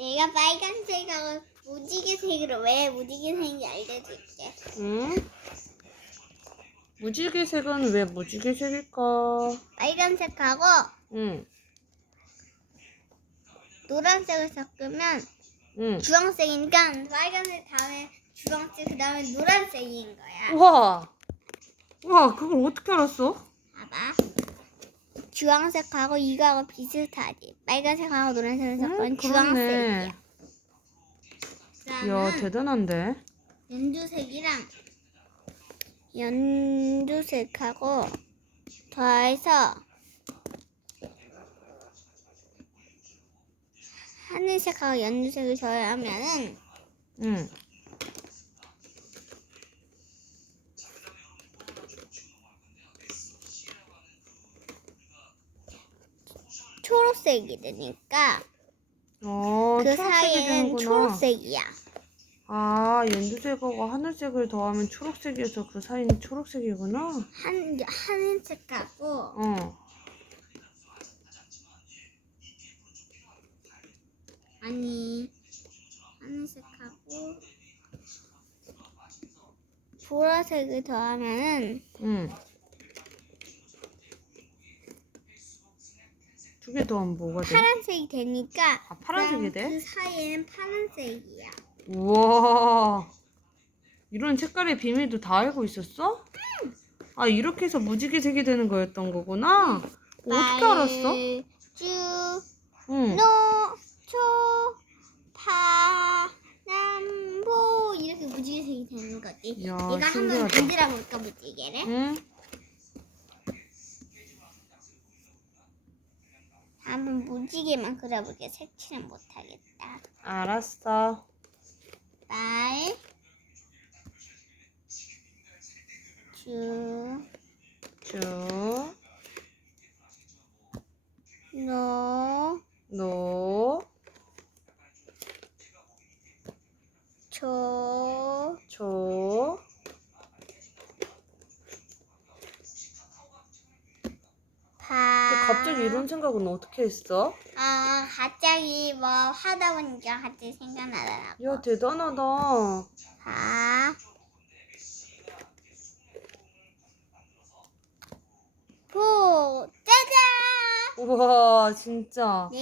내가 빨간색하고 무지개색으로 왜 무지개색인지 알려줄게. 응? 무지개색은 왜 무지개색일까? 빨간색하고 응, 노란색을 섞으면 응. 주황색이니까 빨간색 다음에 주황색 그 다음에 노란색인 거야. 우와! 우와, 그걸 어떻게 알았어? 봐봐. 주황색하고 이거하고 비슷하지. 빨간색하고 노란색을 섞으면 응, 주황색이야. 이야, 그다음은 대단한데? 연두색이랑 연두색하고 더해서 하늘색하고 연두색을 더하면은 응. 초록색이 되니까 어, 그 되는구나. 초록색이야. 아, 연두색하고 하늘색을 더하면 초록색이어서 그 사이는 초록색이구나. 한 하늘색하고 어. 아니 하늘색하고 보라색을 더하면은 응. 두 개 더하면 뭐가 돼? 파란색이 되니까 아, 파란색이 돼? 그 사이에는 파란색이야. 우와. 이런 색깔의 비밀도 다 알고 있었어? 아, 이렇게 해서 무지개색이 되는 거였던 거구나. 어, 어떻게 알았어? 쭉 응. 노 초 파 남 보 이렇게 무지개색이 되는 거지. 이야, 얘가 한번 신기하다. 만들어 볼까 무지개를? 응. 한번 무지개만 그려볼게. 색칠은 못하겠다. 알았어. 말, 주, 쭉. 노, 노. 초, 초. 파. 갑자기 이런 생각은 어떻게 했어? 아, 갑자기 뭐 하다 보니까 갑자기 생각나더라고. 야, 대단하다. 파. 보, 짜잔! 우와, 진짜.